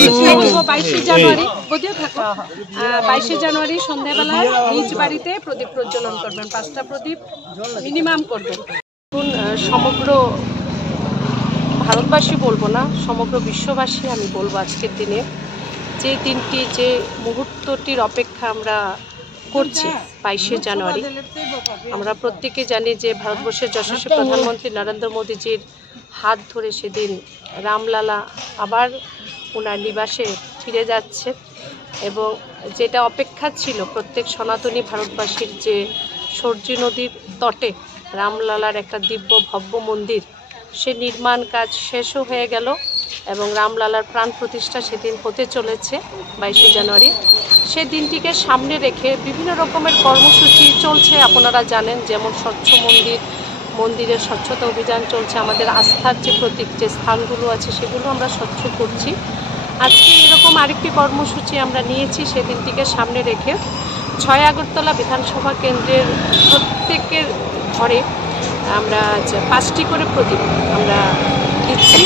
22 জানুয়ারি 22 জানুয়ারি সন্ধ্যাবেলা নিজ বাড়িতে প্রদীপ প্রজ্বলন করবেন, 5টা প্রদীপ মিনিমাম করবেন। সমগ্র ভারতবাসী বলবো না, সমগ্র বিশ্ববাসী আমি বলবো আজকের দিনে যে দিনটি, যে মুহূর্তটির অপেক্ষা আমরা করছি 22 জানুয়ারি। আমরা প্রত্যেকে জানি যে ভারতবর্ষের যশস্বী প্রধানমন্ত্রী নরেন্দ্র মোদীজির হাত ধরে সেদিন রামলালা আবার ওনার নিবাসে ফিরে যাচ্ছে, এবং যেটা অপেক্ষা ছিল প্রত্যেক সনাতনী ভারতবাসীর যে সরজু নদীর তটে রামলালার একটা দিব্য ভব্য মন্দির, সে নির্মাণ কাজ শেষও হয়ে গেল এবং রামলালার প্রাণ প্রতিষ্ঠা সেদিন হতে চলেছে 22 জানুয়ারি। সে দিনটিকে সামনে রেখে বিভিন্ন রকমের কর্মসূচি চলছে, আপনারা জানেন, যেমন স্বচ্ছ মন্দিরের স্বচ্ছতা অভিযান চলছে। আমাদের আস্থার যে প্রতীক, যে স্থানগুলো আছে সেগুলো আমরা স্বচ্ছ করছি। আজকে এরকম আরেকটি কর্মসূচি আমরা নিয়েছি সেদিনটিকে সামনে রেখে। 6 আগরতলা বিধানসভা কেন্দ্রের প্রত্যেকের ঘরে আমরা 5টি করে প্রদীপ আমরা দিচ্ছি।